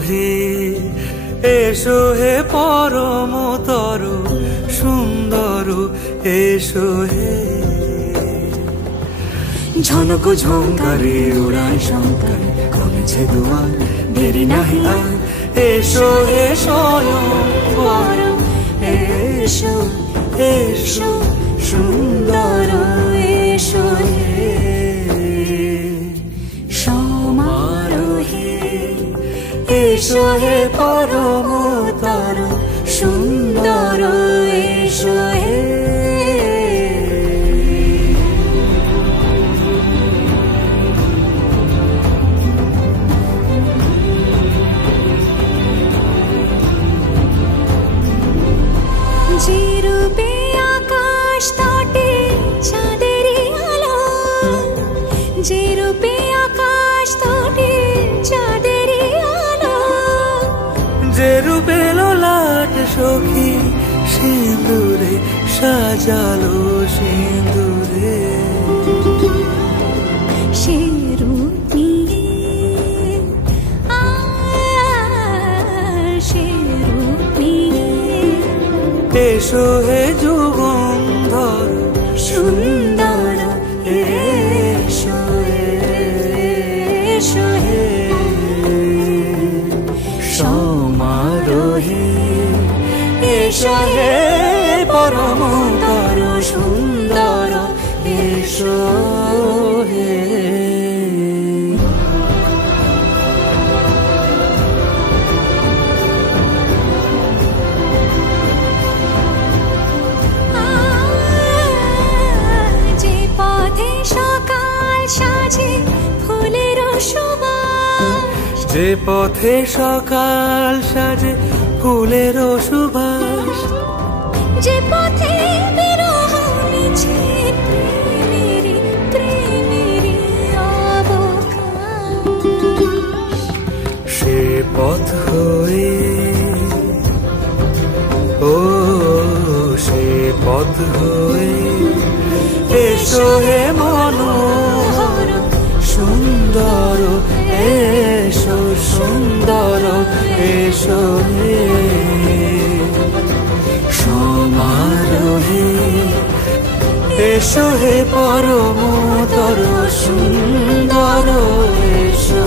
সমারোহে এসো হে পরমতর সুন্দর এসো হে। ঝনক ঝঙ্কারে উড়ায় শঙ্কার কমেছে দুয়ার দেরি নাহি আর এসো হে স্বয়ং পরম এসো এসো সুন্দর এসো হে। সমারোহে এসো হে পরমতর সুন্দর এসো হে। যে রূপে আকাশ তটে চাঁদেরই আলো, যে রূপে আকাশ তটে চাঁদেরই আলো, যে রূপে ললাট সখী সিঁদুরে সাজালো সিঁদুরে। সে রূপ নিয়ে সে রূপ নিয়ে এসো হে যুগন্ধর সুন্দর এসো এসো হে। সমারোহে এসো হে পরমতর সুন্দর এসো হে। যে পথে সকাল সাজে ফুলের সুবাস, যে পথে সকাল সাজে ফুলের সুবাস, যে পথে বিরহ মিছে প্রেমেরই প্রেমেরই অবকাশ, সে পথ হয়ে ও সে পথ হয়ে এসো হে মনোহর সুন্দর এসো সুন্দর এসো হে। সমারোহে এসো হে পরমতর সুন্দর এসো।